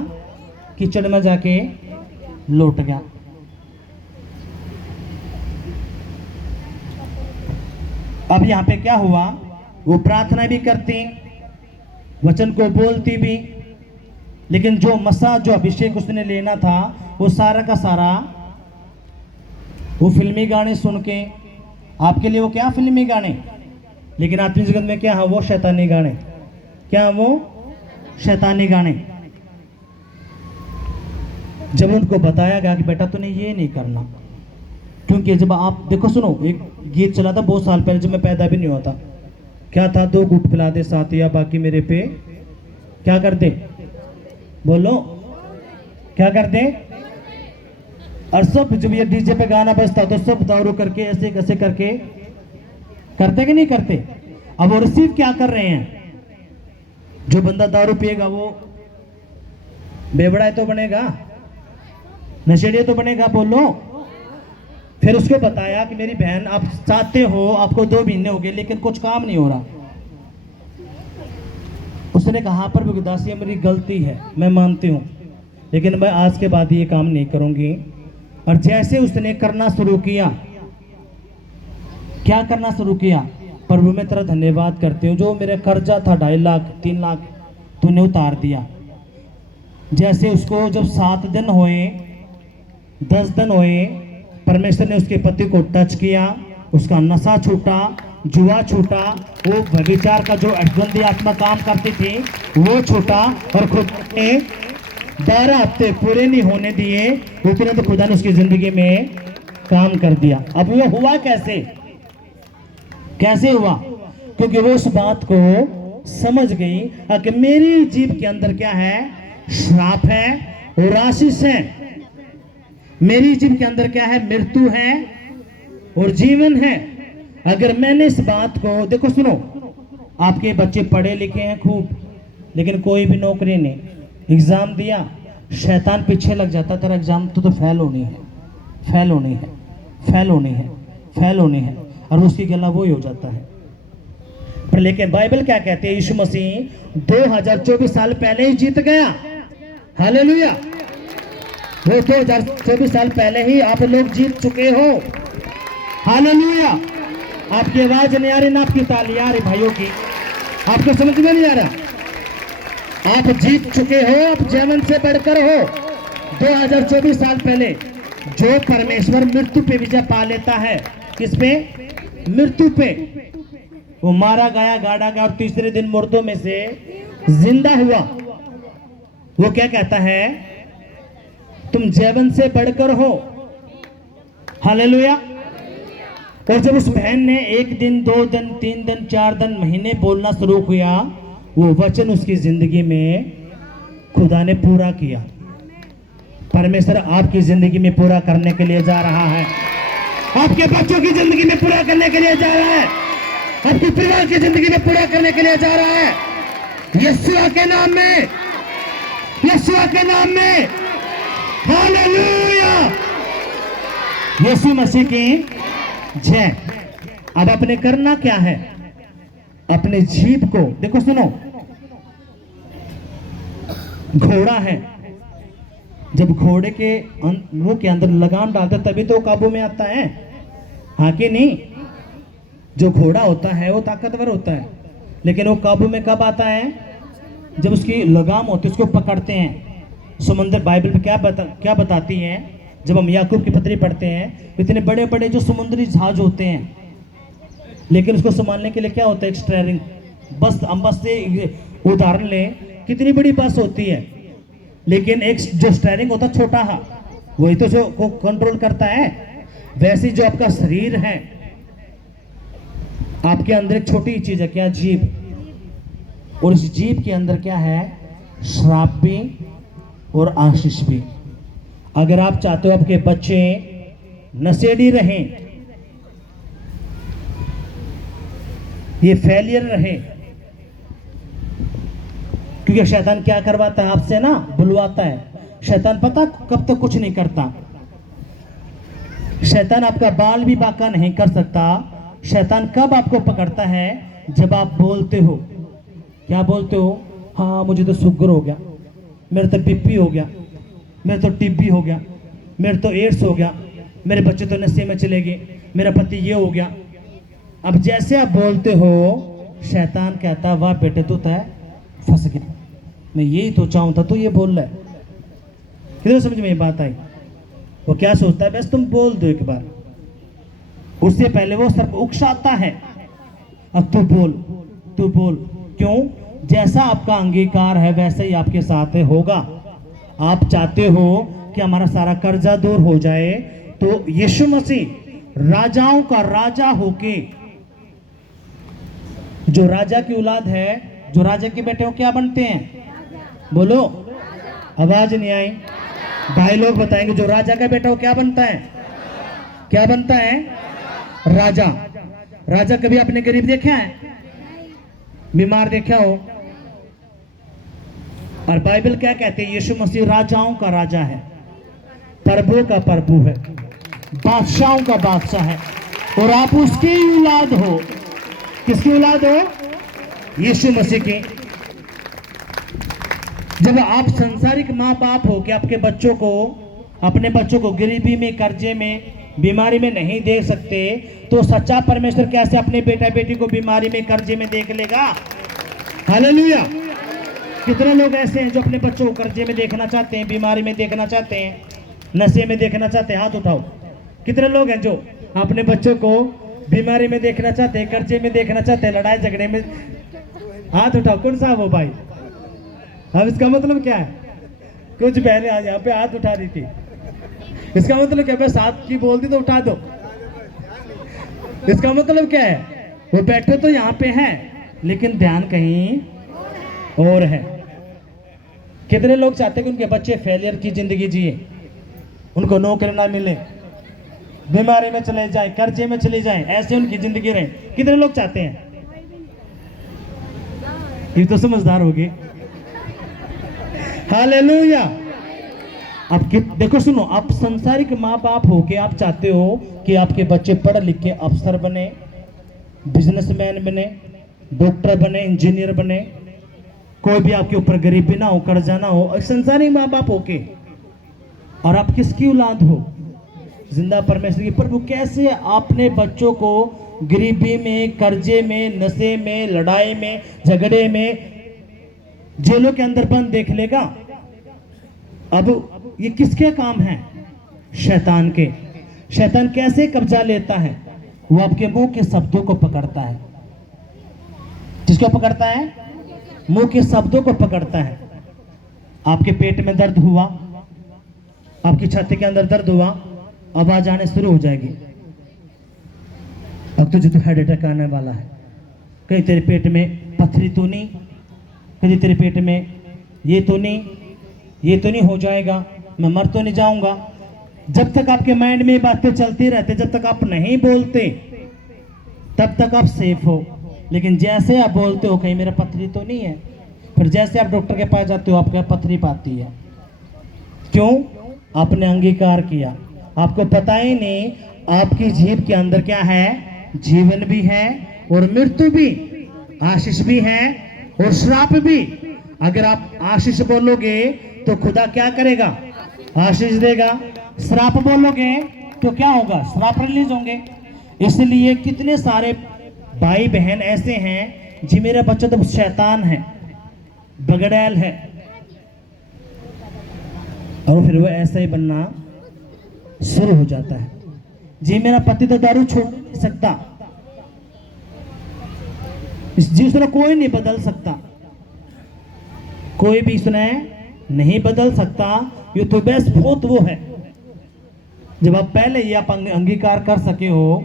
कीचड़ में जाके लौट गया। अब यहाँ पे क्या हुआ, वो प्रार्थना भी करती, वचन को बोलती भी, लेकिन जो मसा, जो अभिषेक उसने लेना था, वो सारा का सारा वो फिल्मी गाने सुन के, आपके लिए वो क्या फिल्मी गाने, लेकिन आत्मिक जगत में क्या है, वो शैतानी गाने। क्या वो शैतानी गाने। जब उनको बताया गया कि बेटा तूने ये नहीं करना, क्योंकि जब आप देखो, सुनो, एक गीत चला था बहुत साल पहले, जब मैं पैदा भी नहीं हुआ था। क्या था, 2 घूंट पिला दे साथिया, बाकी मेरे पे क्या कर दे, बोलो क्या कर दे। और सब जब ये डीजे पे गाना बजता तो सब दारू करके ऐसे कैसे करके करते कि नहीं करते। अब वो रिसीव क्या कर रहे हैं, जो बंदा दारू पिएगा वो बेवड़ा तो बनेगा, नशेड़िया तो बनेगा, बोलो। फिर उसको बताया कि मेरी बहन आप चाहते हो, आपको 2 महीने हो गए लेकिन कुछ काम नहीं हो रहा। उसने कहा प्रभु के दास ये मेरी गलती है, मैं मानती हूँ, लेकिन मैं आज के बाद ये काम नहीं करूंगी। और जैसे उसने करना शुरू किया, क्या करना शुरू किया, प्रभु मैं तेरा धन्यवाद करती हूँ, जो मेरा कर्जा था 2.5 लाख 3 लाख तूने उतार दिया। जैसे उसको जब 7 दिन हुए, 10 दिन हुए, परमेश्वर ने उसके पति को टच किया, उसका नशा छूटा, जुआ छूटा, वो व्यभिचार का जो गंदी आत्मा काम करती थी वो छूटा, और खुद ने 12 हफ्ते पूरे नहीं होने दिए, उतने तो खुदा ने उसकी जिंदगी में काम कर दिया। अब वो हुआ कैसे, कैसे हुआ, क्योंकि वो उस बात को समझ गई कि मेरी जीभ के अंदर क्या है, श्राप है और आशीष है। मेरी जीभ के अंदर क्या है, मृत्यु है और जीवन है। अगर मैंने इस बात को, देखो सुनो, आपके बच्चे पढ़े लिखे हैं खूब, लेकिन कोई भी नौकरी नहीं, एग्जाम दिया, शैतान पीछे लग जाता, तेरा एग्जाम तो फेल होनी है, फेल होनी है, फेल होनी है, फेल होनी है, और उसकी गला वही हो जाता है। पर लेकिन बाइबल क्या कहती है, यीशु मसीह 2024 साल पहले ही जीत गया। हालेलुया। वो 2024 साल पहले ही आप लोग जीत चुके हो। हालेलुया। आपकी आवाज नहीं आ रही ना आपकी ताली आ रही भाइयों की, आपको समझ में नहीं आ रहा। आप जीत चुके हो, आप जीवन से बढ़कर हो। 2024 साल पहले जो परमेश्वर मृत्यु पे विजय पा लेता है, किस पे, मृत्यु पे, वो मारा गया, गाड़ा गया और तीसरे दिन मुर्दों में से जिंदा हुआ। वो क्या कहता है, तुम जीवन से बढ़कर हो। हालेलुया। और जब उस बहन ने 1 दिन, 2 दिन, 3 दिन, 4 दिन, महीने बोलना शुरू किया, वो वचन उसकी जिंदगी में खुदा ने पूरा किया। परमेश्वर आपकी जिंदगी में पूरा करने के लिए जा रहा है, आपके बच्चों की जिंदगी में पूरा करने के लिए जा रहा है, आपके परिवार की जिंदगी में पूरा करने के लिए जा रहा है। यीशु के नाम में, यीशु के नाम में। हालेलुया। यीशु मसीह की जय। अब अपने करना क्या है, अपने जीभ को, देखो सुनो, घोड़ा है, जब घोड़े के मुंह के अंदर लगाम डालते तभी तो काबू में आता है, हाँ कि नहीं। जो घोड़ा होता है वो ताकतवर होता है, लेकिन वो काबू में कब आता है, जब उसकी लगाम होती है, उसको पकड़ते हैं। समुद्र, बाइबल में क्या बताती है, जब हम याकूब की पत्री पढ़ते हैं, इतने बड़े बड़े जो समुद्री जहाज होते हैं, लेकिन उसको संभालने के लिए क्या होता है, एक स्टीयरिंग बस हम बस से उदाहरण लें, कितनी बड़ी बस होती है, लेकिन एक जो स्टीयरिंग होता है छोटा है, वही तो जो को कंट्रोल करता है। वैसे जो आपका शरीर है, आपके अंदर एक छोटी चीज है, क्या? जीभ। और इस जीभ के अंदर क्या है? श्राप भी और आशीष भी। अगर आप चाहते हो आपके बच्चे नशेड़ी रहें, ये फेलियर रहे, क्योंकि शैतान क्या करवाता है आपसे ना, बुलवाता है। शैतान पता कब तक कुछ नहीं करता। शैतान आपका बाल भी बांका नहीं कर सकता। शैतान कब आपको पकड़ता है? जब आप बोलते हो। क्या बोलते हो? हाँ मुझे तो शुगर हो गया, मेरे तो बीपी हो गया, मेरे तो टीबी हो गया, मेरे तो एड्स हो गया, मेरे बच्चे तो नशे में चले गए, मेरा पति ये हो गया। अब जैसे आप बोलते हो, शैतान कहता वाह बेटे तू तो फंस गया, मैं यही तो चाहूँ था, तो ये बोल रहा है। किधर समझ में ये बात आई? वो क्या सोचता है? बस तुम बोल दो एक बार, उससे पहले वो सब उकसाता है, अब तू बोल, तू बोल। क्यों? जैसा आपका अंगीकार है वैसे ही आपके साथ होगा। आप चाहते हो कि हमारा सारा कर्जा दूर हो जाए, तो यीशु मसीह राजाओं का राजा होके, जो राजा की औलाद है, जो राजा के बेटे हो, क्या बनते हैं? बोलो, आवाज नहीं आई। भाई लोग बताएंगे, जो राजा का बेटा हो क्या बनता है? क्या बनता है? राजा। राजा कभी आपने गरीब देखा है? बीमार देखा हो? और बाइबल क्या कहते हैं? यीशु मसीह राजाओं का राजा है, प्रभु का प्रभु है, बादशाहों का बादशाह है, और आप उसकी औलाद हो। किसकी औलाद हो? यीशु मसीह की। जब आप संसारिक माँ बाप हो कि आपके बच्चों को, अपने बच्चों को गरीबी में, कर्जे में, बीमारी में नहीं देख सकते, तो सच्चा परमेश्वर कैसे अपने बेटा बेटी को बीमारी में, कर्जे में देख लेगा? हालेलुया। कितने लोग ऐसे हैं जो अपने बच्चों को कर्जे में देखना चाहते हैं, बीमारी में देखना चाहते हैं, नशे में देखना चाहते हैं? हाथ उठाओ। कितने लोग हैं जो अपने बच्चों को बीमारी में देखना चाहते हैं, कर्जे में देखना चाहते हैं, लड़ाई झगड़े में? हाथ उठाओ। कौन सा वो भाई? अब इसका मतलब क्या है? कुछ बहनें आज यहाँ पे हाथ उठा दी थी, इसका मतलब क्या? बस हाथ की बोल दी तो उठा दो। इसका मतलब क्या है? वो बैठे तो यहाँ पे है, लेकिन ध्यान कहीं और है। कितने लोग चाहते हैं कि उनके बच्चे फेलियर की जिंदगी जिए, उनको नौकरी ना मिले, बीमारी में चले जाए, कर्जे में चले जाए, ऐसे उनकी जिंदगी रहे? कितने लोग चाहते हैं? ये तो समझदार होगी। हालेलुया। अब देखो सुनो, आप संसारिक माँ बाप हो के आप चाहते हो कि आपके बच्चे पढ़ लिख के अफसर बने, बिजनेसमैन बने, डॉक्टर बने, इंजीनियर बने, कोई भी आपके ऊपर गरीबी ना हो, कर्जा ना हो, संसारिक माँ बाप हो के। और आप किसकी औलाद हो? जिंदा परमेश्वर की। प्रभु कैसे अपने बच्चों को गरीबी में, कर्जे में, नशे में, लड़ाई में, झगड़े में, जेलों के अंदर बंद देख लेगा? अब ये किसके काम है? शैतान के। शैतान कैसे कब्जा लेता है? वो आपके मुंह के शब्दों को पकड़ता है। किसको पकड़ता है? मुंह के शब्दों को पकड़ता है। आपके पेट में दर्द हुआ, आपकी छाती के अंदर दर्द हुआ, आवाज आने शुरू हो जाएगी, अब तुझे तो हार्ट अटैक आने वाला है, कहीं तेरे पेट में पथरी तो नहीं, कहीं तेरे पेट में ये तो नहीं हो जाएगा, मैं मर तो नहीं जाऊंगा। जब तक आपके माइंड में बातें चलती रहती, जब तक आप नहीं बोलते, तब तक आप सेफ हो। लेकिन जैसे आप बोलते हो कहीं मेरा पथरी तो नहीं है, फिर जैसे आप डॉक्टर के पास जाते हो आपका पथरी पाती है। क्यों? आपने अंगीकार किया। आपको पता ही नहीं आपकी जीभ के अंदर क्या है? जीवन भी है और मृत्यु भी, आशीष भी है और श्राप भी। अगर आप आशीष बोलोगे तो खुदा क्या करेगा? आशीष देगा। श्राप बोलोगे तो क्या होगा? श्राप रिलीज होंगे। इसलिए कितने सारे भाई बहन ऐसे हैं जी मेरा बच्चा तो शैतान है, बगड़ैल है, और फिर वो ऐसा ही बनना शुरू हो जाता है। जी मेरा पति तो दारू छोड़ नहीं सकता, इस जिसने कोई नहीं बदल सकता, कोई भी इसने नहीं बदल सकता। ये तो बेस्ट बहुत वो है। जब आप पहले ये आप अंगीकार कर सके हो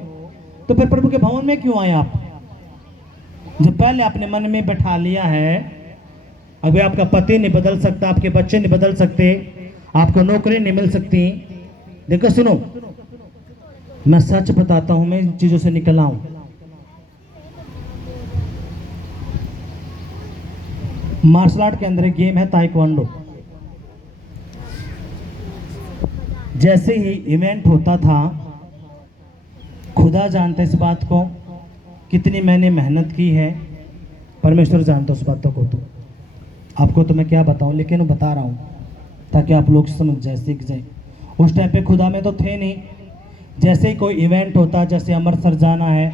तो फिर प्रभु के भवन में क्यों आए आप? जब पहले आपने मन में बैठा लिया है, अभी आपका पति नहीं बदल सकता, आपके बच्चे नहीं बदल सकते, आपको नौकरी नहीं मिल सकती। देखो सुनो, मैं सच बताता हूं, मैं इन चीजों से निकला हूं। मार्शल आर्ट के अंदर एक गेम है ताइक्वांडो। जैसे ही इवेंट होता था, खुदा जानता इस बात को, कितनी मैंने मेहनत की है, परमेश्वर जानता उस बातों को। तो आपको तो मैं क्या बताऊं, लेकिन बता रहा हूं ताकि आप लोग समझ जाए, सीख जाए। उस टाइम पे खुदा में तो थे नहीं। जैसे ही कोई इवेंट होता, जैसे अमृतसर जाना है,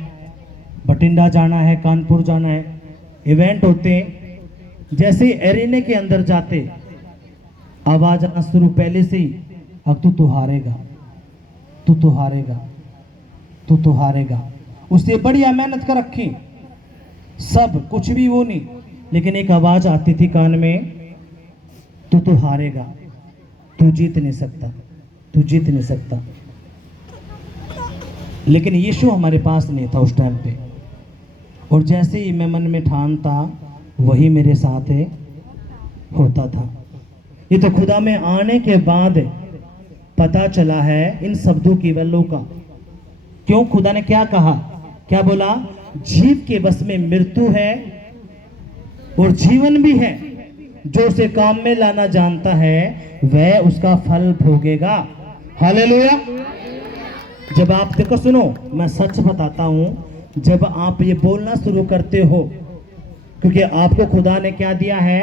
बठिंडा जाना है, कानपुर जाना है, इवेंट होते, जैसे ही एरिने के अंदर जाते, आवाज आना शुरू पहले से ही, अब तू हारेगा, तू हारेगा, तू हारेगा। उससे बढ़िया मेहनत कर रखी, सब कुछ भी वो नहीं, लेकिन एक आवाज आती थी कान में, तू हारेगा, तू जीत नहीं सकता, तू जीत नहीं सकता। लेकिन यीशु हमारे पास नहीं था उस टाइम पे, और जैसे ही मैं मन में ठानता, वही मेरे साथ होता था। ये तो खुदा में आने के बाद पता चला है इन शब्दों की वैल्यू का। क्यों? खुदा ने क्या कहा, क्या बोला? जीव के बस में मृत्यु है और जीवन भी है, जो उसे काम में लाना जानता है वह उसका फल भोगेगा। हालेलुया। जब आप देखो, सुनो, मैं सच बताता हूं, जब आप ये बोलना शुरू करते हो, क्योंकि आपको खुदा ने क्या दिया है?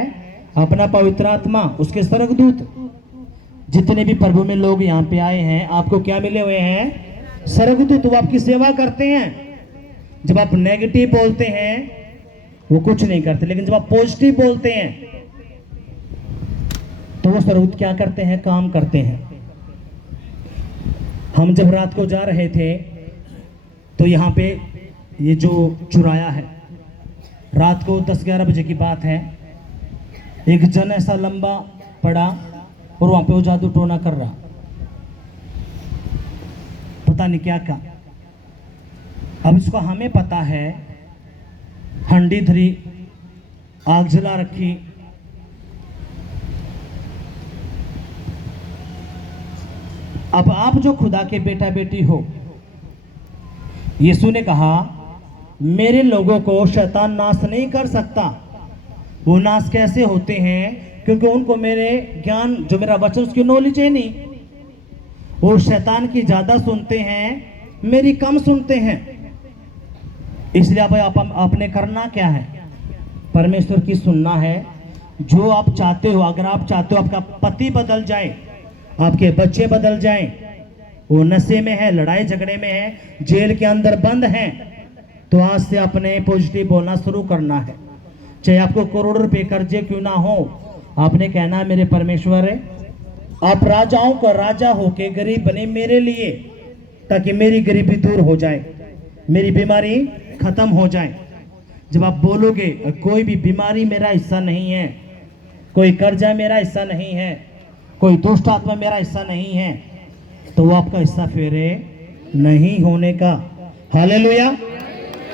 अपना पवित्र आत्मा, उसके स्वर्गदूत। जितने भी प्रभु में लोग यहाँ पे आए हैं, आपको क्या मिले हुए हैं? स्वर्गदूत। वो आपकी सेवा करते हैं। जब आप नेगेटिव बोलते हैं वो कुछ नहीं करते, लेकिन जब आप पॉजिटिव बोलते हैं तो वो स्वर्गदूत क्या करते हैं? काम करते हैं। हम जब रात को जा रहे थे तो यहाँ पे ये जो चुराया है, रात को 10-11 बजे की बात है, एक जन ऐसा लंबा पड़ा और वहां पे वो जादू टोना कर रहा, पता नहीं क्या का। अब इसको हमें पता है, हंडी धरी, आग जला रखी, अब आप जो खुदा के बेटा बेटी हो, यीशु ने कहा मेरे लोगों को शैतान नाश नहीं कर सकता। वो नाश कैसे होते हैं? क्योंकि उनको मेरे ज्ञान, जो मेरा वचन, उसकी नॉलेज है नहीं। वो शैतान की ज्यादा सुनते हैं, मेरी कम सुनते हैं। इसलिए आपने करना क्या है? परमेश्वर की सुनना है। जो आप चाहते हो, अगर आप चाहते हो आपका पति बदल जाए, आपके बच्चे बदल जाएं, वो नशे में है, लड़ाई झगड़े में है, जेल के अंदर बंद हैं, तो आज से अपने पॉजिटिव बोलना शुरू करना है। चाहे आपको करोड़ों रुपए कर्जे क्यों ना हो, आपने कहना मेरे परमेश्वर, आप राजाओं का राजा होके गरीब बने मेरे लिए, ताकि मेरी गरीबी दूर हो जाए, मेरी बीमारी खत्म हो जाए। जब आप बोलोगे कोई भी बीमारी मेरा हिस्सा नहीं है, कोई कर्जा मेरा हिस्सा नहीं है, कोई दुष्ट आत्मा मेरा हिस्सा नहीं है, तो वो आपका हिस्सा फिर नहीं होने का। हालेलुया।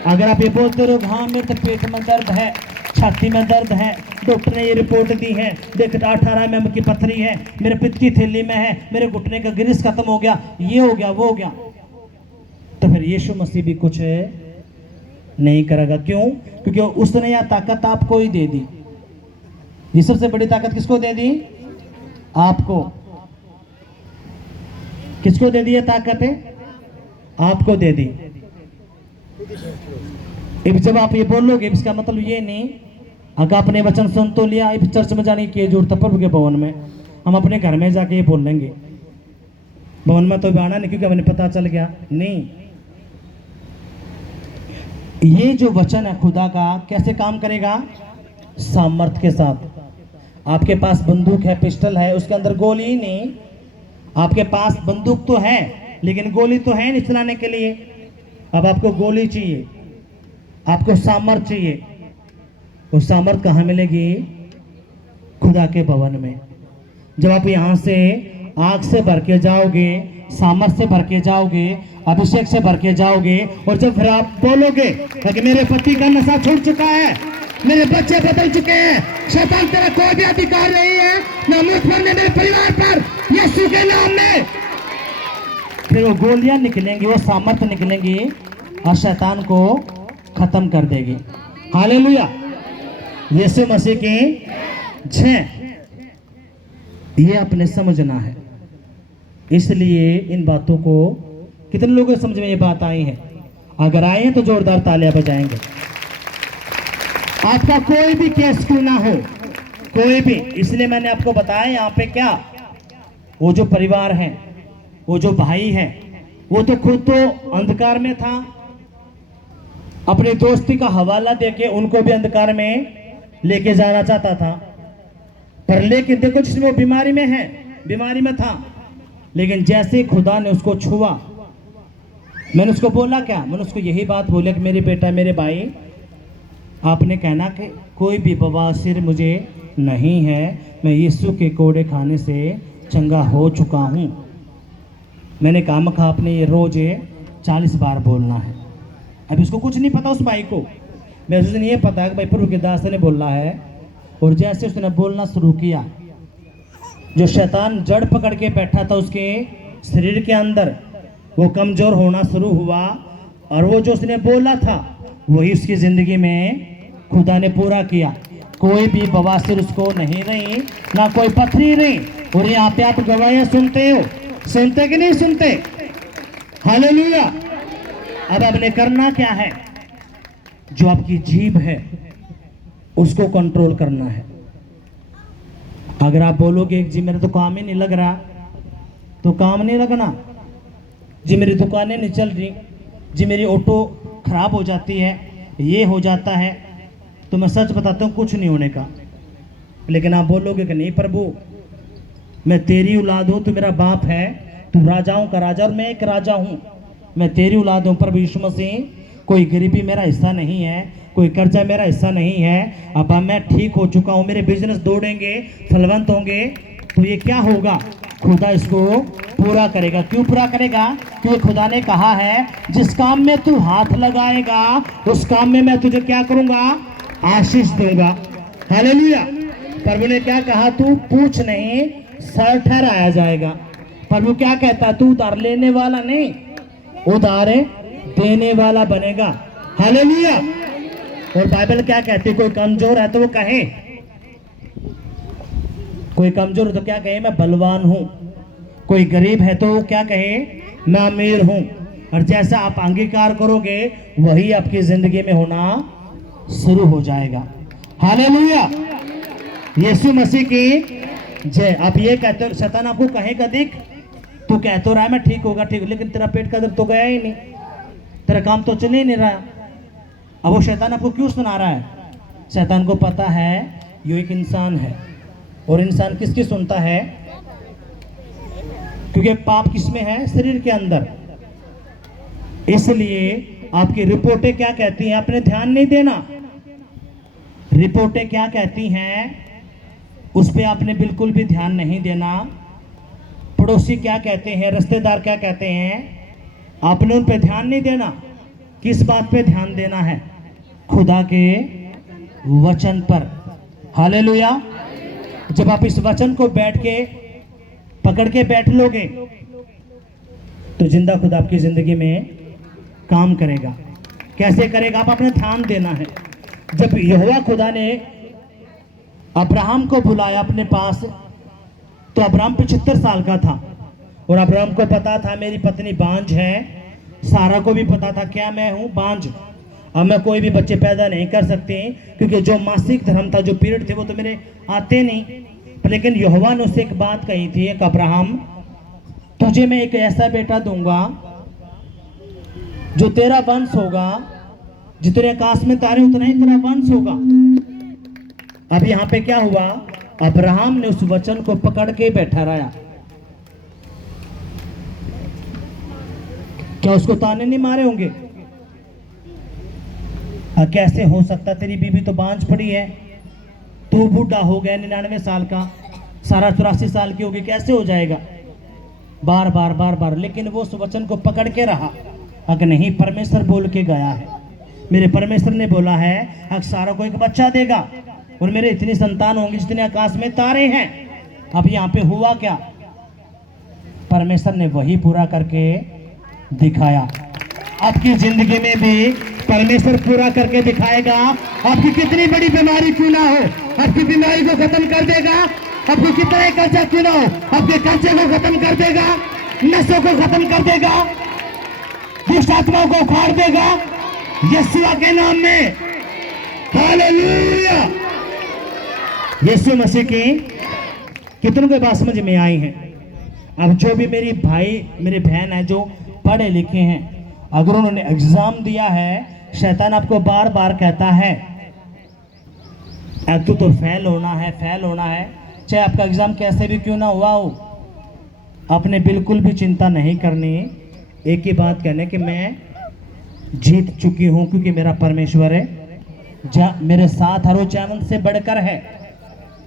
अगर आप ये बोलते रहो, हाँ मेरे तो पेट में दर्द है, छाती में दर्द है, डॉक्टर ने ये रिपोर्ट दी है, देख 18 mm की पथरी है, मेरे पित्त की थैली में है, मेरे घुटने का ग्रीस खत्म हो गया, ये हो गया, वो हो गया, तो फिर यीशु मसीह भी कुछ नहीं करेगा। क्यों? क्योंकि उसने यह ताकत आपको ही दे दी। ये सबसे बड़ी ताकत किसको दे दी? आपको। किसको दे दी ये ताकत? आपको दे दी। अब जब आप ये बोलोगे, इसका मतलब ये नहीं, अगर आपने वचन सुन तो लिया, अब चर्च में जाने की जरूरत है, प्रभु के भवन में हम अपने घर में जाके ये बोल लेंगे, भवन में तो भी आना नहीं, क्योंकि हमें पता चल गया नहीं। ये जो वचन है खुदा का, कैसे काम करेगा? सामर्थ के साथ। आपके पास बंदूक है, पिस्टल है, उसके अंदर गोली ही नहीं। आपके पास बंदूक तो है, लेकिन गोली तो है नहीं चलाने के लिए। अब आपको गोली चाहिए, आपको सामर्थ चाहिए। वो सामर्थ कहाँ मिलेगी? खुदा के भवन में। जब आप यहाँ से आग से भर के जाओगे, सामर्थ से भर के जाओगे, अभिषेक से भर के जाओगे, और जब फिर आप बोलोगे कि मेरे पति का नशा छूट चुका है, मेरे बच्चे बदल चुके हैं, शैतान तेरा कोई भी अधिकार नहीं है ना मुझ पर, ना मेरे परिवार पर, यीशु के नाम में, फिर वो गोलियां निकलेंगी, वो सामर्थ निकलेंगी और शैतान को खत्म कर देगी। हालेलुया। यीशु मसीह की जय। ये अपने समझना है। इसलिए इन बातों को कितने लोगों को समझ में ये बात आई है? अगर आए हैं तो जोरदार तालियां बजाएंगे। आपका कोई भी केस क्यों ना हो, कोई भी, इसलिए मैंने आपको बताया यहाँ पे क्या, वो जो परिवार है, वो जो भाई है, वो तो खुद तो अंधकार में था, अपनी दोस्ती का हवाला देके उनको भी अंधकार में लेके जाना चाहता था, पर लेकिन देखो जिसमें वो बीमारी में है, बीमारी में था, लेकिन जैसे खुदा ने उसको छुआ, मैंने उसको बोला क्या, मैंने उसको यही बात बोली कि मेरे बेटा, मेरे भाई, आपने कहना कि कोई भी बवासीर मुझे नहीं है, मैं यीशु के कोड़े खाने से चंगा हो चुका हूँ। मैंने कहा खा आपने ये रोज 40 बार बोलना है। अभी उसको कुछ नहीं पता उस भाई को, मैं उस दिन ये पता है कि भाई प्रभु के दास ने बोला है, और जैसे उसने बोलना शुरू किया, जो शैतान जड़ पकड़ के बैठा था उसके शरीर के अंदर, वो कमजोर होना शुरू हुआ, और वो जो उसने बोला था वही उसकी जिंदगी में खुदा ने पूरा किया। कोई भी बवासीर उसको नहीं रही, ना कोई पथरी रही। और यहाँ पे आप गवाहियां सुनते हो, सुनते कि नहीं सुनते? हालेलुया। अब आपने करना क्या है? जो आपकी जीभ है उसको कंट्रोल करना है। अगर आप बोलोगे जी मेरा तो काम ही नहीं लग रहा, तो काम नहीं लगना। जी मेरी दुकानें नहीं चल रही, जी मेरी ऑटो खराब हो जाती है, ये हो जाता है, तो मैं सच बताता हूँ कुछ नहीं होने का। लेकिन आप बोलोगे कि नहीं प्रभु, मैं तेरी औलाद हूँ, तू मेरा बाप है, तू राजाओं का राजा और मैं एक राजा हूँ, मैं तेरी औलाद हूँ प्रभु यीशु मसीह, कोई गरीबी मेरा हिस्सा नहीं है, कोई कर्जा मेरा हिस्सा नहीं है, अब मैं ठीक हो चुका हूँ, मेरे बिजनेस दौड़ेंगे, फलवंत होंगे, तो ये क्या होगा? खुदा इसको पूरा करेगा। क्यों पूरा करेगा? क्योंकि खुदा ने कहा है जिस काम में तू हाथ लगाएगा उस काम में मैं तुझे क्या करूंगा? आशीष दूंगा। हालेलुया। प्रभु ने क्या कहा? तू पूछ नहीं सर ठहराया जाएगा। प्रभु क्या कहता? तू उधार लेने वाला नहीं, उधार देने वाला बनेगा। हालेलुया। और बाइबल क्या कहती है? कोई कमजोर है तो वो कहे, कोई कमजोर है तो क्या कहे? मैं बलवान हूं। कोई गरीब है तो क्या कहे? मैं अमीर हूं। और जैसा आप अंगीकार करोगे वही आपकी जिंदगी में होना शुरू हो जाएगा। हालेलुया। यीशु मसीह की जय। आप ये कहते हो, शैतान आपको कहेगा देख तू कह तो रहा है मैं ठीक होगा, ठीक, लेकिन तेरा पेट का दर्द तो गया ही नहीं, तेरा काम तो चल ही नहीं रहा। अब वो शैतान आपको क्यों सुना रहा है? शैतान को पता है ये एक इंसान है, और इंसान किसकी सुनता है? क्योंकि पाप किसमें है? शरीर के अंदर। इसलिए आपकी रिपोर्टें क्या कहती हैं आपने ध्यान नहीं देना। रिपोर्टें क्या कहती हैं उस पे आपने बिल्कुल भी ध्यान नहीं देना। पड़ोसी क्या कहते हैं, रिश्तेदार क्या कहते हैं, आपने उन पे ध्यान नहीं देना। किस बात पे ध्यान देना है? खुदा के वचन पर। हालेलुया। जब आप इस वचन को बैठ के पकड़ के बैठ लोगे तो जिंदा खुदा आपकी जिंदगी में काम करेगा। कैसे करेगा? आप अपने ध्यान देना है। जब यहोवा खुदा ने अब्राहम को बुलाया अपने पास, तो अब्राहम 75 साल का था, और अब्राहम को पता था मेरी पत्नी बांझ है, सारा को भी पता था क्या मैं हूं बांझ, अब मैं कोई भी बच्चे पैदा नहीं कर सकते, क्योंकि जो मासिक धर्म था, जो पीरियड थे, वो तो मेरे आते नहीं। लेकिन यहोवा ने उससे एक बात कही थी, एक अब्राहम, तुझे मैं एक ऐसा बेटा दूंगा जो तेरा वंश होगा, जितने आकाश में तारे उतना ही तेरा वंश होगा। अब यहाँ पे क्या हुआ? अब्राहम ने उस वचन को पकड़ के बैठा रहा। क्या उसको ताने नहीं मारे होंगे? कैसे हो सकता, तेरी बीवी तो बांझ पड़ी है, तू बूढ़ा हो गया 99 साल का, सारा 84 साल की होगी, कैसे हो जाएगा। बार बार बार बार, लेकिन वो उस वचन को पकड़ के रहा। अगर नहीं, परमेश्वर बोल के गया है, मेरे परमेश्वर ने बोला है अगर सारा को एक बच्चा देगा और मेरे इतनी संतान होंगी जितने आकाश में तारे हैं। अब यहाँ पे हुआ क्या, परमेश्वर ने वही पूरा करके दिखाया। आपकी जिंदगी में भी परमेश्वर पूरा करके दिखाएगा। आपकी कितनी बड़ी बीमारी क्यों ना हो, आपकी बीमारी को खत्म कर देगा। आपको कितना ही कर्जा क्यों ना हो, आपके कर्जे को खत्म कर देगा, नशों को खत्म कर देगा, दुष्ट आत्माओं को उखाड़ देगा, यीशु के नाम में। हालेलुया। यीशु मसीह की कितनों के बात समझ में आई है। अब जो भी मेरी भाई मेरे बहन है जो पढ़े लिखे हैं, अगर उन्होंने एग्जाम दिया है, शैतान आपको बार बार कहता है अब तो फेल होना है, फेल होना है, चाहे आपका एग्जाम कैसे भी क्यों ना हुआ हो। आपने बिल्कुल भी चिंता नहीं करनी, एक ही बात कहने कि मैं जीत चुकी हूं क्योंकि मेरा परमेश्वर है मेरे साथ, हर वो चैवन से बढ़कर है।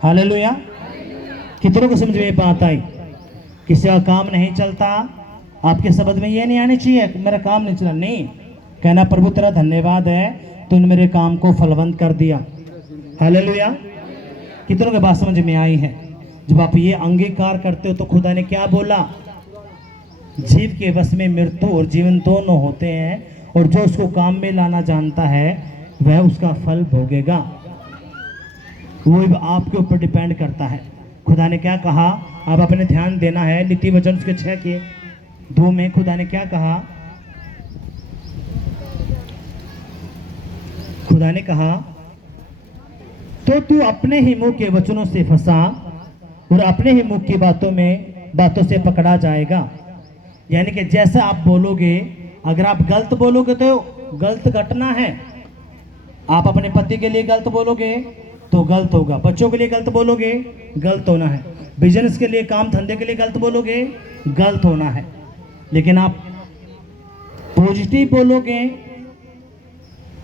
हालेलुया। कितनों को समझ में ये बात आई। किसी का काम नहीं चलता, आपके शब्द में ये नहीं आनी चाहिए मेरा काम नहीं चला, नहीं, कहना प्रभु तेरा धन्यवाद है, तूने मेरे काम को फलवंत कर दिया। हालेलुया। कितनों की बात समझ में आई है। जब आप ये अंगीकार करते हो तो खुदा ने क्या बोला, जीव के वश में मृत्यु और जीवन दोनों होते हैं, और जो उसको काम में लाना जानता है वह उसका फल भोगेगा। वो आपके ऊपर डिपेंड करता है। खुदा ने क्या कहा, आप अपने ध्यान देना है। नीति वचन उसके 6:2 में खुदा ने क्या कहा, खुदा ने कहा तो तू अपने ही मुंह के वचनों से फंसा और अपने ही मुंह की बातों से पकड़ा जाएगा। यानी कि जैसा आप बोलोगे, अगर आप गलत बोलोगे तो गलत घटना है। आप अपने पति के लिए गलत बोलोगे तो गलत होगा, बच्चों के लिए गलत बोलोगे गलत होना है, बिजनेस के लिए काम धंधे के लिए गलत बोलोगे गलत होना है। लेकिन आप पॉजिटिव बोलोगे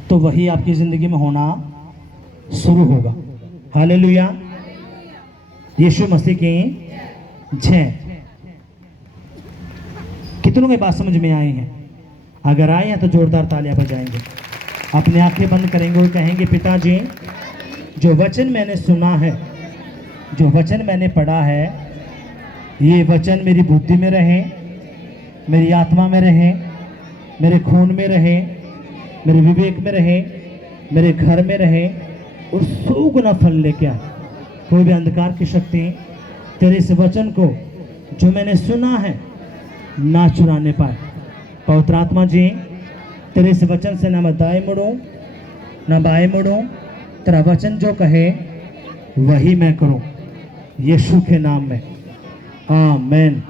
तो वही आपकी जिंदगी में होना शुरू होगा। हालेलुया। यीशु मसीह की जय। कितनों की बात समझ में आई है? अगर आए हैं तो जोरदार तालियां बजाएंगे, अपनी आंखें बंद करेंगे और कहेंगे पिताजी जो वचन मैंने सुना है, जो वचन मैंने पढ़ा है, ये वचन मेरी बुद्धि में रहे, मेरी आत्मा में रहे, मेरे खून में रहे, मेरे विवेक में रहे, मेरे घर में रहे और 100 गुना फल लेके आए। कोई भी अंधकार की शक्ति तेरे इस वचन को जो मैंने सुना है ना चुराने पाए। पवित्र आत्मा जी, तेरे इस वचन से ना मैं दाएं मुड़ूं ना बाएं मुड़ूं, तेरा वचन जो कहे वही मैं करूं, यीशु के नाम में, आमीन।